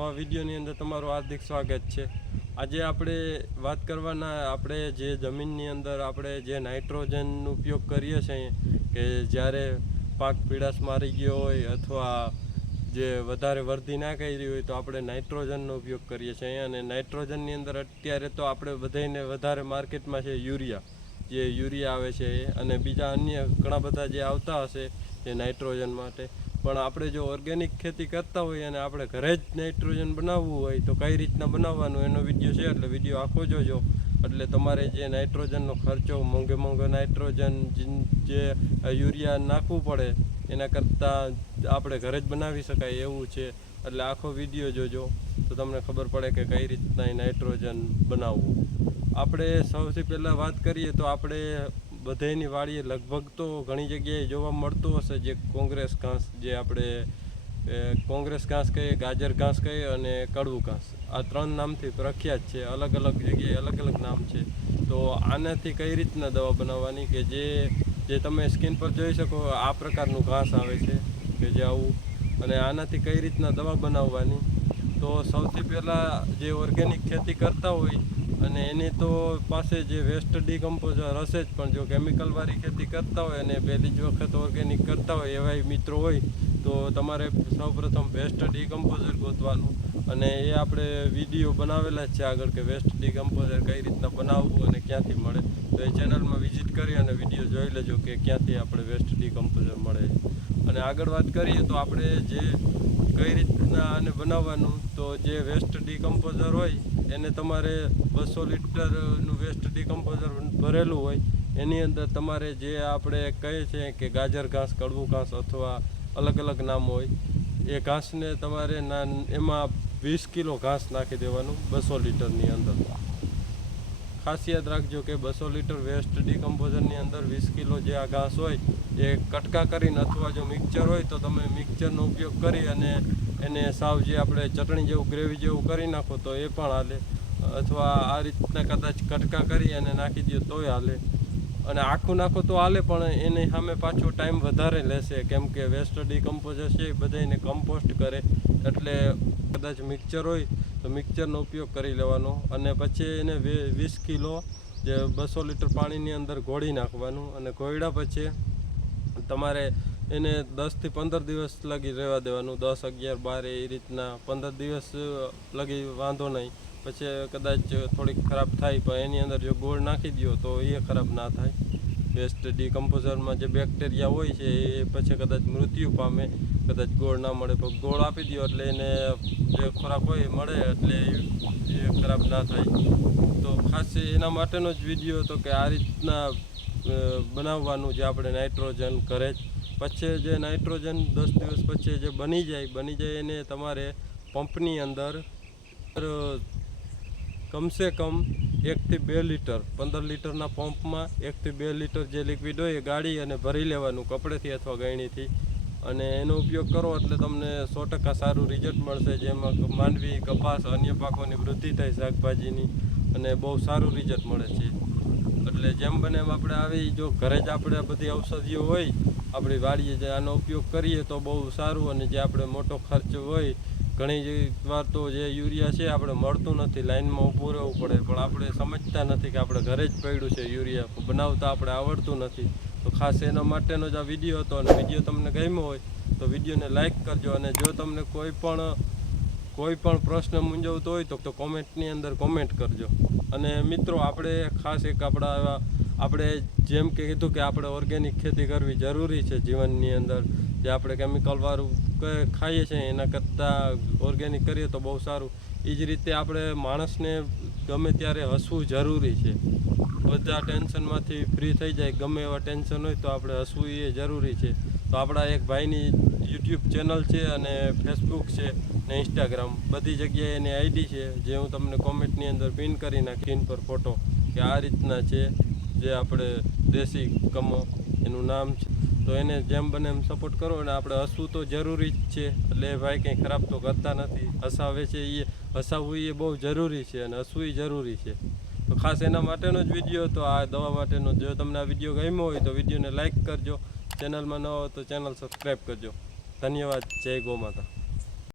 આ વિડીયોની અંદર તમારું હાર્દિક સ્વાગત છે। આજે આપણે વાત કરવાના આપણે જે જમીનની અંદર આપણે જે નાઇટ્રોજનનો ઉપયોગ કરીએ છીએ કે જ્યારે પાક પીળાશ મારી ગયો હોય અથવા જે વધારે વરદી ના કરી હોય તો આપણે નાઇટ્રોજનનો ઉપયોગ કરીએ છીએ। અને નાઇટ્રોજનની અંદર અત્યારે તો આપણે બધાને વધારે માર્કેટમાં છે યુરિયા આવે છે અને બીજા અન્ય ઘણા બધા જે આવતા હશે જે નાઇટ્રોજન માટે। પણ આપણે જો ઓર્ગેનિક ખેતી કરતા હોઈએ અને આપણે ઘરે જ નાઇટ્રોજન બનાવવું હોય તો કઈ રીતના બનાવવાનું એનો વિડીયો છે, એટલે વિડીયો આખો જોજો। એટલે તમારે જે નાઇટ્રોજનનો ખર્ચો મોંઘો નાઇટ્રોજન જે યુરિયા નાખવું પડે એના કરતાં આપણે ઘરે જ બનાવી શકાય એવું છે। એટલે આખો વિડીયો જોજો તો તમને ખબર પડે કે કઈ રીતના એ નાઇટ્રોજન બનાવવું। આપણે સૌથી પહેલાં વાત કરીએ તો આપણે બધાની વાડીએ લગભગ તો ઘણી જગ્યાએ જોવા મળતું હશે જે કોંગ્રેસ ઘાસ, જે આપણે કોંગ્રેસ ઘાસ કહીએ, ગાજર ઘાસ કહીએ અને કડવું ઘાસ, આ ત્રણ નામથી પ્રખ્યાત છે। અલગ અલગ જગ્યાએ અલગ અલગ નામ છે। તો આનાથી કઈ રીતના દવા બનાવવાની કે જે તમે સ્કીન પર જોઈ શકો આ પ્રકારનું ઘાસ આવે છે કે જે આવું, અને આનાથી કઈ રીતના દવા બનાવવાની। તો સૌથી પહેલાં જે ઓર્ગેનિક ખેતી કરતા હોય અને એની તો પાસે જે વેસ્ટ ડીકમ્પોઝર હશે જ, પણ જો કેમિકલવાળી ખેતી કરતા હોય અને પહેલી જ વખત ઓર્ગેનિક કરતા હોય એવા મિત્રો હોય તો તમારે સૌપ્રથમ વેસ્ટ ડીકમ્પોઝર ગોતવાનું, અને એ આપણે વિડીયો બનાવેલા જ છે આગળ કે વેસ્ટ ડીકમ્પોઝર કઈ રીતના બનાવવું અને ક્યાંથી મળે। તો એ ચેનલમાં વિઝિટ કરી અને વિડીયો જોઈ લેજો કે ક્યાંથી આપણે વેસ્ટ ડીકમ્પોઝર મળે। અને આગળ વાત કરીએ તો આપણે જે કઈ રીતના આને બનાવવાનું, તો જે વેસ્ટ ડીકમ્પોઝર હોય એને તમારે 200 લીટરનું વેસ્ટ ડીકમ્પોઝર ભરેલું હોય એની અંદર તમારે જે આપણે કહીએ છીએ કે ગાજર ઘાસ, કડવું ઘાસ અથવા અલગ અલગ નામ હોય એ ઘાસને તમારે એમાં 20 કિલો ઘાસ નાખી દેવાનું 200 લીટરની અંદર। ખાસ યાદ રાખજો કે 200 લીટર વેસ્ટ ડીકમ્પોઝરની અંદર 20 કિલો જે આ ઘાસ હોય એ કટકા કરીને અથવા જો મિક્સર હોય તો તમે મિક્સરનો ઉપયોગ કરી અને એને સાવ જે આપણે ચટણી જેવું ગ્રેવી જેવું કરી નાખો તો એ પણ હાલે, અથવા આ રીતના કદાચ કટકા કરી અને નાખી દો તોય હાલે, અને આખું નાખો તો હાલે પણ એની સામે પાછો ટાઈમ વધારે લેશે કેમ કે વેસ્ટ ડીકમ્પોઝર છે એ બધાને કમ્પોસ્ટ કરે। એટલે કદાચ મિક્સર હોય તો મિક્સરનો ઉપયોગ કરી લેવાનો અને પછી એને 20 કિલો જે 200 લીટર પાણીની અંદર ઘોળી નાખવાનું, અને ઘોળ્યા પછી તમારે એને 10 થી 15 દિવસ લગી રહેવા દેવાનું, 10, 11, 12 એ રીતના 15 દિવસ લગી વાંધો નહીં। પછી કદાચ થોડીક ખરાબ થાય પણ એની અંદર જો ગોળ નાખી દો તો એ ખરાબ ના થાય। વેસ્ટ ડીકમ્પોઝરમાં જે બેક્ટેરિયા હોય છે એ પછી કદાચ મૃત્યુ પામે, કદાચ ગોળ ના મળે, પણ ગોળ આપી દો એટલે એને જે ખોરાક હોય એ મળે એટલે એ ખરાબ ના થાય। તો ખાસ એના માટેનો જ વિડીયો હતો કે આ રીતના બનાવવાનું જે આપણે નાઇટ્રોજન ઘરે જ। પછી જે નાઇટ્રોજન 10 દિવસ પછી જે બની જાય એને તમારે પંપની અંદર કમસે કમ 1 થી 2 લીટર 15 લીટરના પંપમાં 1 થી 2 લીટર જે લિક્વિડ હોય એ ગાળી અને ભરી લેવાનું કપડેથી અથવા ગળણીથી, અને એનો ઉપયોગ કરો એટલે તમને 100% સારું રિઝલ્ટ મળશે, જેમાં માંડવી, કપાસ, અન્ય પાકોની વૃદ્ધિ થાય શાકભાજીની, અને બહુ સારું રિઝલ્ટ મળે છે। એટલે જેમ બને એમ આપણે આવી જો ઘરે જ આપણે બધી ઔષધિઓ હોય આપણી વાડીએ જે આનો ઉપયોગ કરીએ તો બહુ સારું, અને જે આપણે મોટો ખર્ચ હોય ઘણી વાર તો જે યુરિયા છે આપણે મળતું નથી, લાઇનમાં ઊભું રહેવું પડે, પણ આપણે સમજતા નથી કે આપણે ઘરે જ પડ્યું છે યુરિયા બનાવતા આપણે આવડતું નથી। તો ખાસ એના માટેનો જ આ વિડીયો હતો, અને વિડીયો તમને ગમ્યો હોય તો વિડીયોને લાઇક કરજો, અને જો તમને કોઈ પણ પ્રશ્ન મૂંઝવતો હોય તો કોમેન્ટની અંદર કોમેન્ટ કરજો। અને મિત્રો આપણે ખાસ એક આપણે જેમ કે કીધું કે આપણે ઓર્ગેનિક ખેતી કરવી જરૂરી છે જીવનની અંદર, જે આપણે કેમિકલવાળું ખાઈએ છીએ એના કરતાં ઓર્ગેનિક કરીએ તો બહુ સારું। એ જ રીતે આપણે માણસને ગમે ત્યારે હસવું જરૂરી છે, બધા ટેન્શનમાંથી ફ્રી થઈ જાય, ગમે એવા ટેન્શન હોય તો આપણે હસવું એ જરૂરી છે। તો આપણા એક ભાઈની યુટ્યુબ ચેનલ છે અને ફેસબુક છે ને ઇન્સ્ટાગ્રામ, બધી જગ્યાએ એની આઈડી છે જે હું તમને કોમેન્ટની અંદર પિન કરી નાખીને પર ફોટો કે આ રીતના છે જે આપણે દેશી કમો એનું નામ છે। તો એને જેમ બને એમ સપોર્ટ કરો, અને આપણે હસવું તો જરૂરી જ છે, એટલે એ ભાઈ કંઈ ખરાબ તો કરતા નથી, હસાવે છે એ હસાવવું એ બહુ જરૂરી છે અને હસવું જરૂરી છે। તો ખાસ એના માટેનો જ વિડીયો હતો આ દવા માટેનો। જો તમને આ વિડીયો ગમ્યો હોય તો વિડીયોને લાઇક કરજો, ચેનલમાં ન હોય તો ચેનલ સબસ્ક્રાઈબ કરજો। ધન્યવાદ, જય ગૌ માતા।